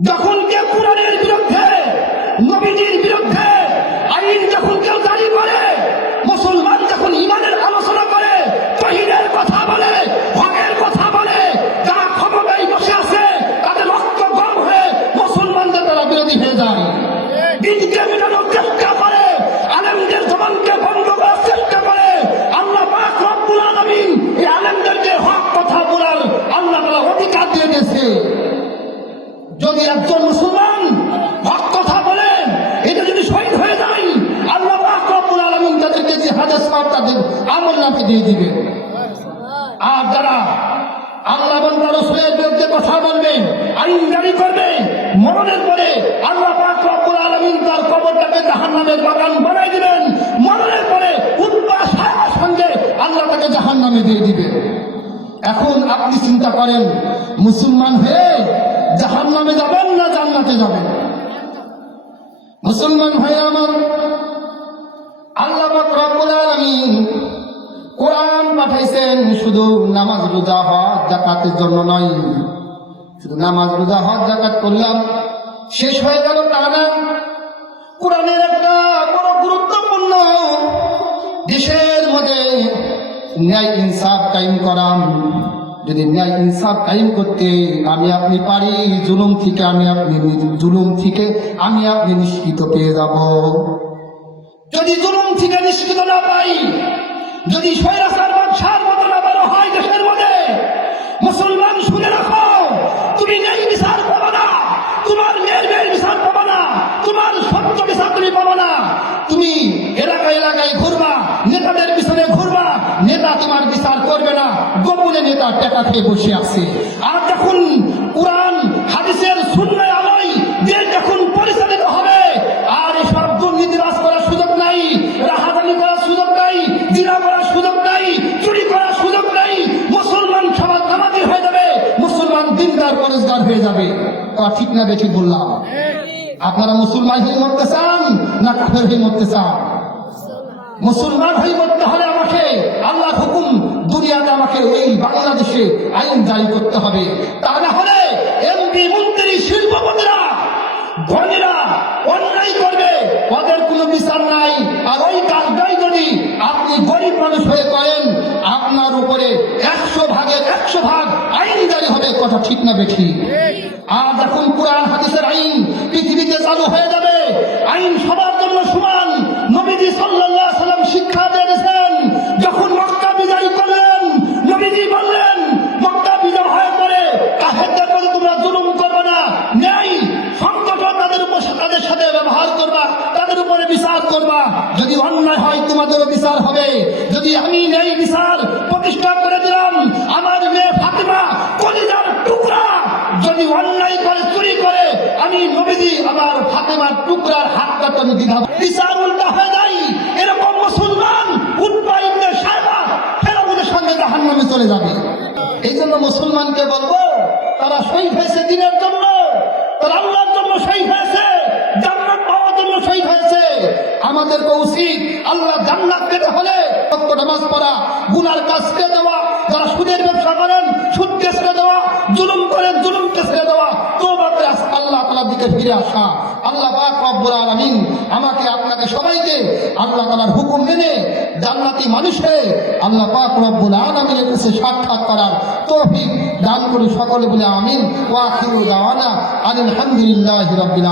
যখন কেউ কোরআনের বিরুদ্ধে নবীজির বিরুদ্ধে আইন যখন কেউ জারি করে মুসলমান যখন ইমানের আলোচনা করে তহিদের কথা বলে হকের কথা বলে যারা ক্ষমতায় বসে আছে তাদের রক্ত গম হয়ে মুসলমানদের তারা বিরোধী হয়ে যায় দিনকে মেটানোর চেষ্টা করে আলেমদের জবানকে বন্ধ করার চেষ্টা করে আল্লাহ পাক রব্বুল আলামিন এই আলেমদেরকে হক কথা বলার আল্লাহ তাআলা অধিকার দিয়ে দিয়েছে যদি একজন মুসলমান হক কথা বলেন এটা যদি শহীদ হয়ে যায়, আল্লাহ পাক রব্বুল আলামিন তাদেরকে জিহাদের সব তাদের আমল নামে দিয়ে দিবেন আর যারা আল্লাহ রসুলের বিরুদ্ধে কথা বলবেন আইন জারি করবে, মরণের পরে আল্লাহ পাক রব্বুল আলামিন তার কবরটাকে জাহান্নামের বাগান বানাই দিবেন। মরণের পরে সায়ার সঙ্গে আল্লাহ তাকে জাহান্নামে দিয়ে দিবেন এখন আপনি চিন্তা করেন, মুসলমান হয়ে জাহান্নামে যাবেন না জান্নাতে যাবেন? মুসলমান হয়ে আমার, আল্লাহ রব্বুল আলামিন কোরআন পাঠাইছেন, শুধু নামাজ রোজা হজ জাকাতের জন্য নয়। শুধু নামাজ রোজা হজ জাকাত করলাম, শেষ হয়ে গেল তা না কোরআনের একটা বড় গুরুত্বপূর্ণ দেশের মধ্যে ন্যায় ইনসাফ কায়েম করাম যদি ন্যায় ইনসাফ কায়েম করতে আমি আপনি পারি, জুলুম থেকে আমি আপনি জুলুম থেকে আমি আপনি নিষ্কৃত পেয়ে যাব। যদি জুলুম থেকে নিষ্কৃত না পাই, যদি মুসলমান শুনে তুমি পাবা না, তোমার মেয়ের না, তোমার তুমি না। তুমি এলাকায় এলাকায় ঘুরবা, নেতাদের পিছনে ঘুরবা, নেতা তোমার বিচার করবে না নেতা টেকা খেয়ে বসে আছে। আর যখন কোরআন, হাদিসের শূন্য আলোয় দেশ যখন পরিচালিত হবে, আর এসব দুর্নীতিবাজ করার সুযোগ নাই রাহাজানি করার সুযোগ নাই, জিনা করার সুযোগ নাই, চুরি করার সুযোগ নাই, মুসলমান সমাজ নামাজি হয়ে যাবে, মুসলমান দিনদার পরেশগার হয়ে যাবে। তা ঠিক না বেঠি বললাম। আপনারা মুসলমান হয়ে মরতে চান না কাফের হয়ে মরতে চান? মুসলমান হয়ে মরতে হলে আমাকে আল্লাহ হুকুম দুনিয়াতে আমাকে এই বাংলাদেশে আইন জারি করতে হবে। তা না হলে এমপি মন্ত্রী শিল্পপতিরা ধনীরা অন্যায় করবে। ওদের কোনো বিচার নাই। আর ওই কাজটাই যদি আপনি গরিব মানুষ হয়ে করেন আপনার উপরে একশো ভাগের একশো ভাগ আইন জারি হবে কথা ঠিক না বেঠি আর যখন কোরআন হাদিসের আইন পৃথিবীতে চালু হয়ে যাবে আইন সবার করবা। যদি অন্যায় হয়, তোমাদেরও বিচার হবে। যদি আমি ন্যায় বিচার প্রতিষ্ঠা করে দিলাম, আমার মেয়ে ফাতেমা কলিজার টুকরা। যদি অন্যায় করে, চুরি করে, আমি নবীজি আমার ফাতেমার টুকরার হাত কাটানো দিঘা বিচার উল্টা হয়ে যায়। এরকম মুসলমান উৎপাদিত সাহেবা ফেরাউনের সঙ্গে জাহান নামে চলে যাবে। এই জন্য মুসলমানকে বলব, তারা শহীদ হয়েছে দিনের জন্য, তারা আল্লাহর জন্য শহীদ হয়েছে জান্নাত পাওয়ার জন্য শহীদ হয়েছে আমাদেরকে উচিত আল্লাহ জান্নাত পেতে হলে নামাজ পড়া, গুনার কাজ দেওয়া, যারা সুদের ব্যবসা করেন সুদকে ছেড়ে দেওয়া, জুলুম করেন জুলুমকে ছেড়ে দেওয়া আল্লাহ তালার দিকে ফিরে আসা। আল্লাহ আমাকে, আপনাকে সবাইকে আল্লাহ তালার হুকুম মেনে জান্নাতি মানুষে আল্লাহ পাক রব্বুল আলামিনের কাছে সাক্ষাৎ করার তৌফিক দান করে সকলে বলে আমিন। ওয়া আখিরু দাওয়ানা আলহামদুলিল্লাহি রাব্বিল